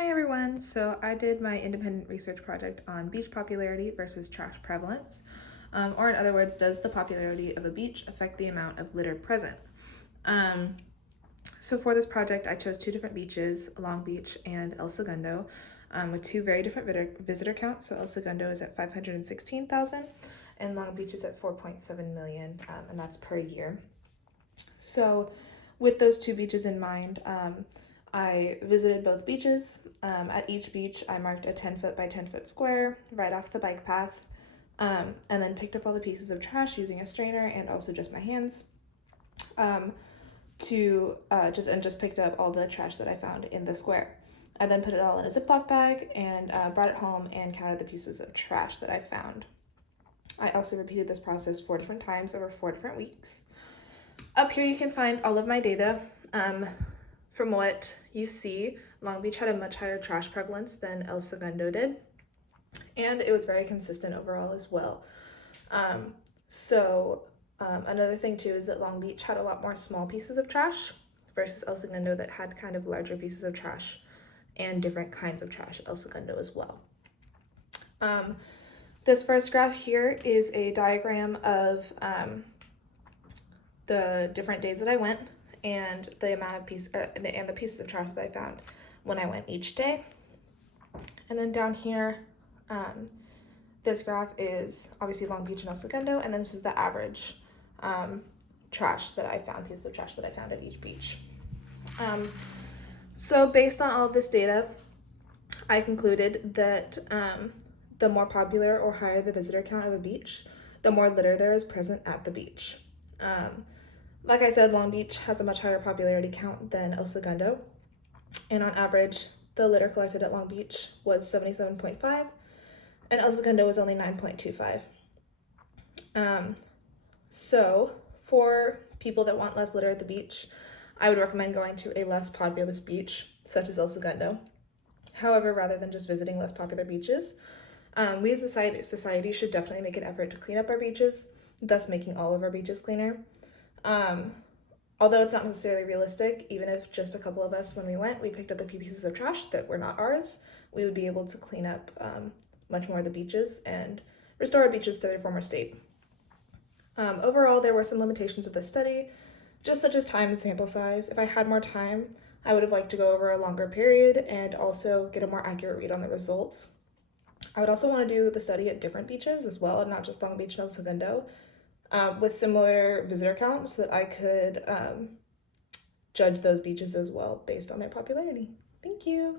Hi everyone! So I did my independent research project on beach popularity versus trash prevalence. Or in other words, does the popularity of a beach affect the amount of litter present? Um, so for this project, I chose two different beaches, Long Beach and El Segundo, with two very different visitor counts. So El Segundo is at 516,000 and Long Beach is at 4.7 million, and that's per year. So with those two beaches in mind, I visited both beaches. At each beach, I marked a 10-foot by 10-foot square right off the bike path, and then picked up all the pieces of trash using a strainer and also just my hands. Just picked up all the trash that I found in the square. I then put it all in a Ziploc bag and brought it home and counted the pieces of trash that I found. I also repeated this process 4 different times over 4 different weeks. Up here you can find all of my data. From what you see, Long Beach had a much higher trash prevalence than El Segundo did, and it was very consistent overall as well. Another thing too is that Long Beach had a lot more small pieces of trash versus El Segundo that had kind of larger pieces of trash and different kinds of trash at El Segundo as well. This first graph here is a diagram of the different days that I went and the amount of the pieces of trash that I found when I went each day. And then down here, this graph is obviously Long Beach and El Segundo, and then this is the average trash that I found, pieces of trash that I found at each beach. So based on all of this data, I concluded that the more popular or higher the visitor count of a beach, the more litter there is present at the beach. Like I said, Long Beach has a much higher popularity count than El Segundo, and on average, the litter collected at Long Beach was 77.5, and El Segundo was only 9.25. So for people that want less litter at the beach, I would recommend going to a less populous beach, such as El Segundo. However, rather than just visiting less popular beaches, we as a society should definitely make an effort to clean up our beaches, thus making all of our beaches cleaner. Although it's not necessarily realistic, even if just a couple of us, when we went, we picked up a few pieces of trash that were not ours, we would be able to clean up much more of the beaches and restore our beaches to their former state. Overall, there were some limitations of this study, just such as time and sample size. If I had more time, I would have liked to go over a longer period and also get a more accurate read on the results. I would also want to do the study at different beaches as well, and not just Long Beach and El Segundo, with similar visitor counts so that I could judge those beaches as well based on their popularity. Thank you.